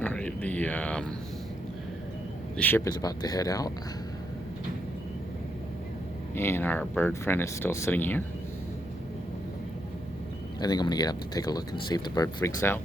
All right, the ship is about to head out, and our bird friend is still sitting here. I think I'm gonna get up to take a look and see if the bird freaks out.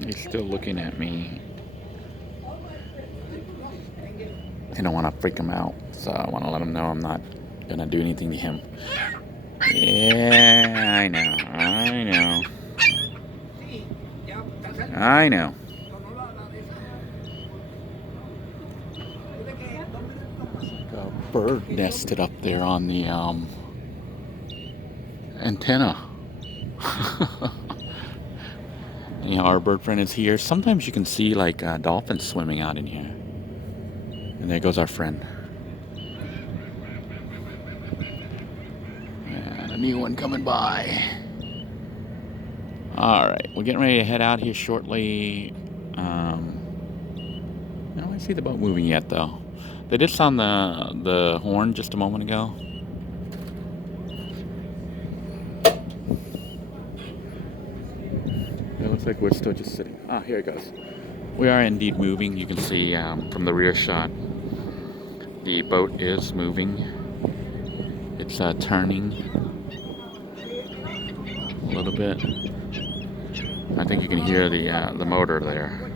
He's still looking at me. I don't want to freak him out, so I want to let him know I'm not gonna do anything to him. Yeah, I know, I know. A bird nested up there on the antenna. You know, our bird friend is here. Sometimes you can see like dolphins swimming out in here. And there goes our friend. And a new one coming by. All right, we're getting ready to head out here shortly. I don't see the boat moving yet, though. They did sound the horn just a moment ago. It looks like we're still just sitting. Ah, here it goes. We are indeed moving. You can see from the rear shot, the boat is moving. It's turning a little bit. I think you can hear the motor there.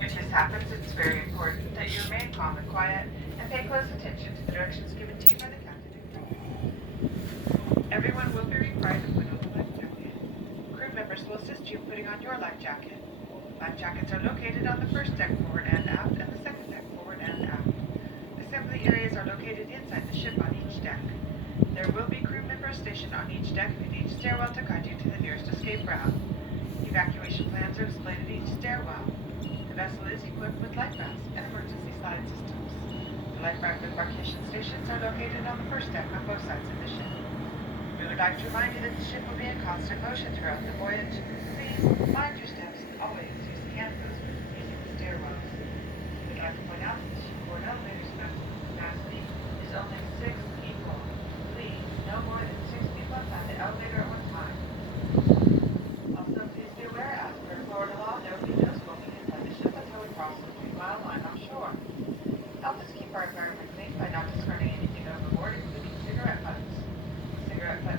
If this happens, it's very important that you remain calm and quiet and pay close attention to the directions given to you by the captain. Everyone will be required to put on a life jacket. Crew members will assist you in putting on your life jacket. Life jackets are located on the first deck forward and aft and the second deck forward and aft. Assembly areas are located inside the ship on each deck. There will be crew members stationed on each deck who need stairwell to guide you to the nearest escape route. Evacuation plans are displayed at each stairwell. The vessel is equipped with life rafts and emergency slide systems. The life raft embarkation stations are located on the first deck on both sides of the ship. We would like to remind you that the ship will be in constant motion throughout the voyage. Please mind your steps and always use the hand posts when using the stairwells. We'd like to point out that the shipboard elevator's maximum capacity is only 6 people. Please, no more than 6 people inside the elevator at one time. Also, please be aware, as per Florida law, there will be no smoking inside the ship until we cross the 3-mile line offshore. Help us keep our environment clean by not discarding anything overboard, including cigarette butts. Cigarette butt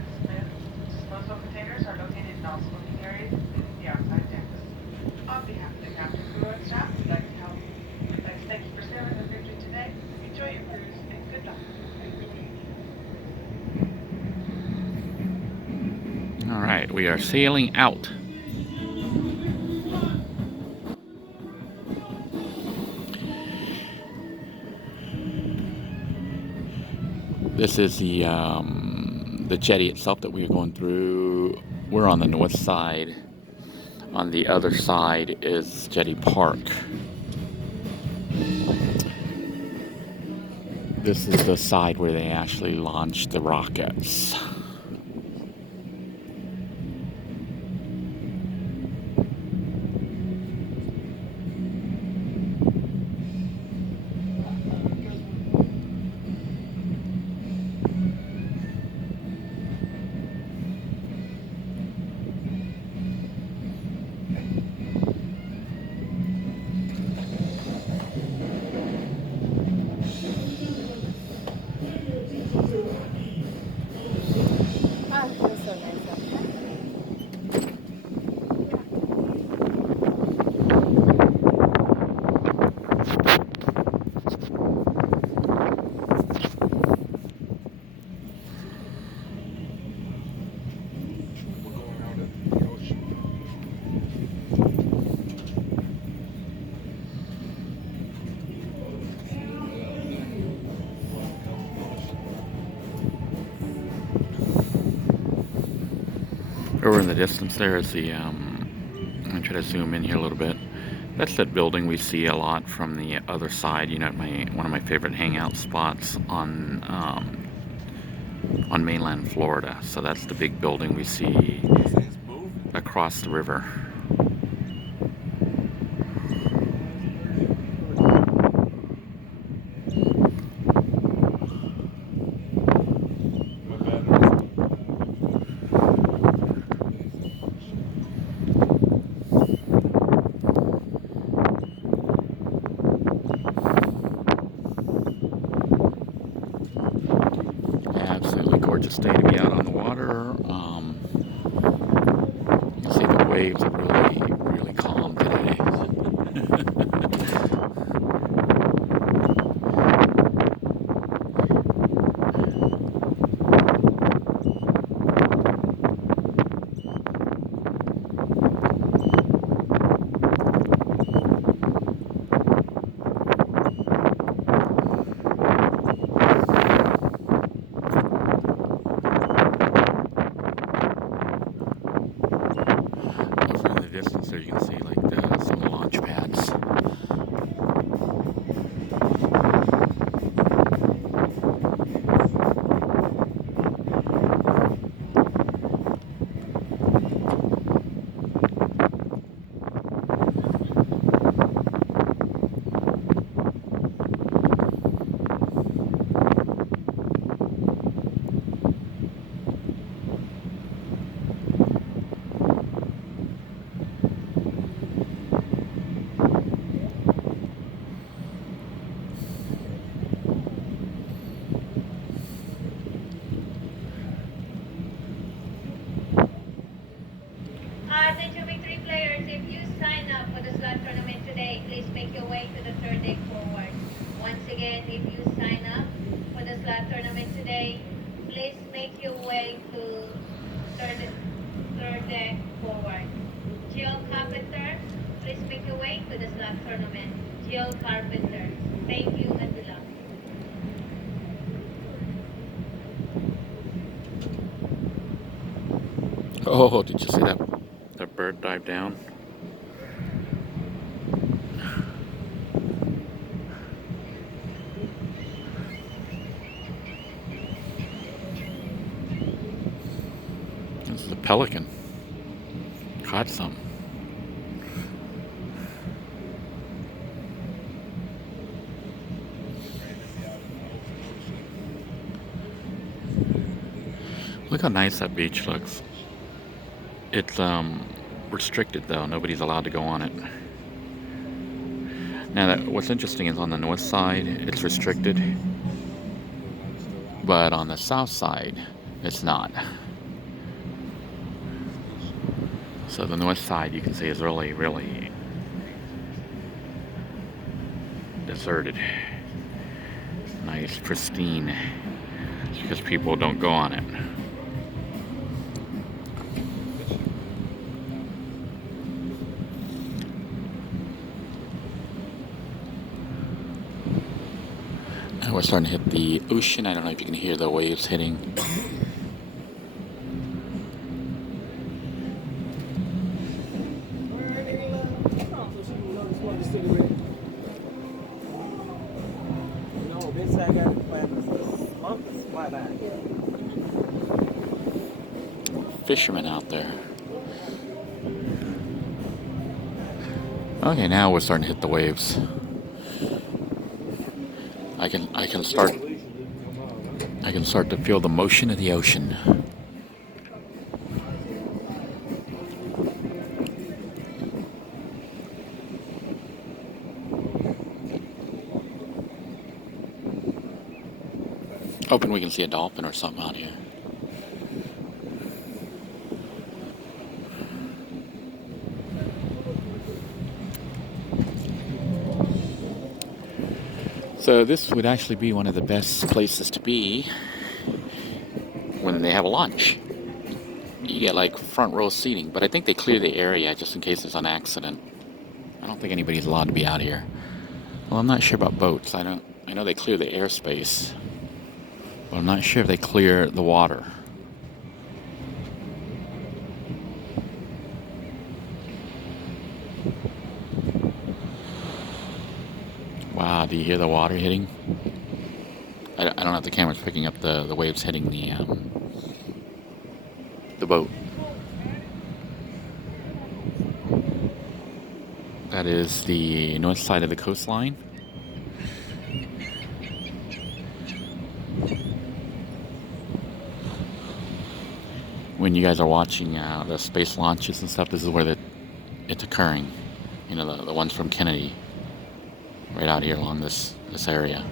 disposal containers are located in all smoking areas, including the outside decks. On behalf of the captain, crew, and staff, we'd like to thank you for sailing with Victory today. Enjoy your cruise, and good luck. All right, we are sailing out. This is the jetty itself that we are going through. We're on the north side. On the other side is Jetty Park. This is the side where they actually launched the rockets. Over in the distance there is the, I'm going to try to zoom in here a little bit. That's that building we see a lot from the other side. You know, one of my favorite hangout spots on mainland Florida. So that's the big building we see across the river. waves have really calmed today. Over in the distance there, you can see like some launch pads. Attention victory players, if you sign up for the slot tournament today, please make your way to the third deck forward. Once again, if you sign up for the slot tournament today, please make your way to third deck forward. Jill Carpenter, please make your way to the slot tournament. Jill Carpenter. Thank you and good luck. Oh, did you see that bird dive down? This is a pelican. Caught some. Look how nice that beach looks. It's restricted though. Nobody's allowed to go on it. Now, what's interesting is on the north side, it's restricted, but on the south side, it's not. So the north side, you can see, is really deserted. Nice, pristine. It's because people don't go on it. Now we're starting to hit the ocean. I don't know if you can hear the waves hitting. Fishermen out there. Okay, now we're starting to hit the waves. I can start to feel the motion of the ocean. Hoping we can see a dolphin or something out here. So this would actually be one of the best places to be when they have a launch. You get like front row seating, but I think they clear the area just in case there's an accident. I don't think anybody's allowed to be out here. Well, I'm not sure about boats. I know they clear the airspace, but I'm not sure if they clear the water. Wow, do you hear the water hitting? I don't know if the camera's picking up the waves hitting the boat. That is the north side of the coastline. When you guys are watching the space launches and stuff, this is where it's occurring. You know, the ones from Kennedy. Right out here along this area.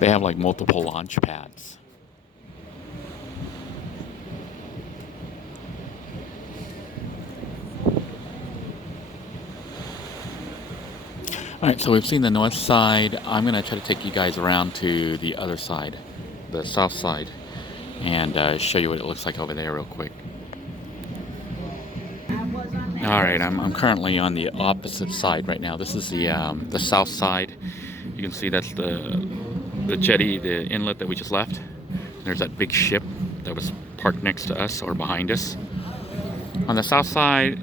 They have like multiple launch pads. All right, so we've seen the north side. I'm gonna try to take you guys around to the other side, the south side, and show you what it looks like over there real quick. All right, I'm currently on the opposite side right now. This is the south side. You can see that's the jetty, the inlet that we just left. There's that big ship that was parked next to us or behind us. On the south side,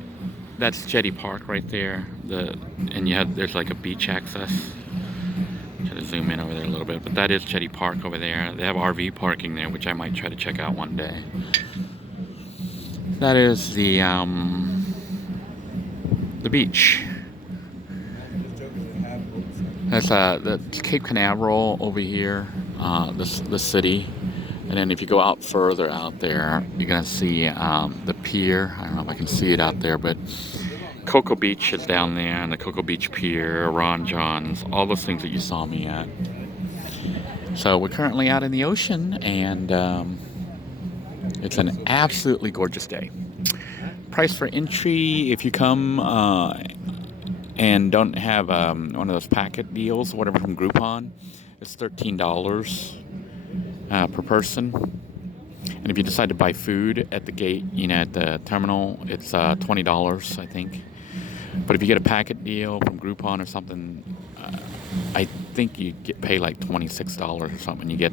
that's Jetty Park right there. There's like a beach access. Try to zoom in over there a little bit, but that is Jetty Park over there. They have RV parking there, which I might try to check out one day. That is the beach. That's the Cape Canaveral over here, the city. And then if you go out further out there, you're gonna see the pier. I don't know if I can see it out there, but Cocoa Beach is down there, and the Cocoa Beach Pier, Ron John's, all those things that you saw me at. So we're currently out in the ocean, and it's an absolutely gorgeous day. Price for entry, if you come and don't have one of those packet deals, or whatever from Groupon, it's $13 per person. And if you decide to buy food at the gate, at the terminal, it's $20, I think. But if you get a packet deal from Groupon or something, I think you pay like $26 or something. You get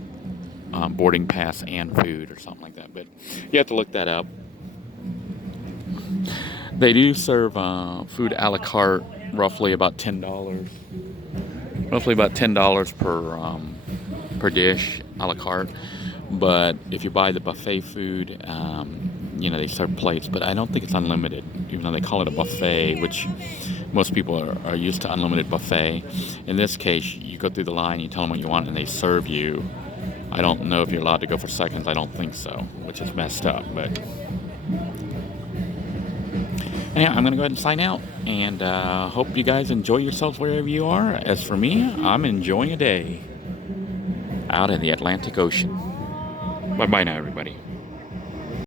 boarding pass and food or something like that. But you have to look that up. They do serve food a la carte, roughly about $10. Roughly about $10 per dish a la carte. But if you buy the buffet food, they serve plates, but I don't think it's unlimited, even though they call it a buffet, which most people are used to unlimited buffet. In this case, you go through the line, you tell them what you want, and they serve you. I don't know if you're allowed to go for seconds. I don't think so, which is messed up. But anyhow, I'm going to go ahead and sign out, and hope you guys enjoy yourselves wherever you are. As for me, I'm enjoying a day out in the Atlantic Ocean. Bye-bye now, everybody.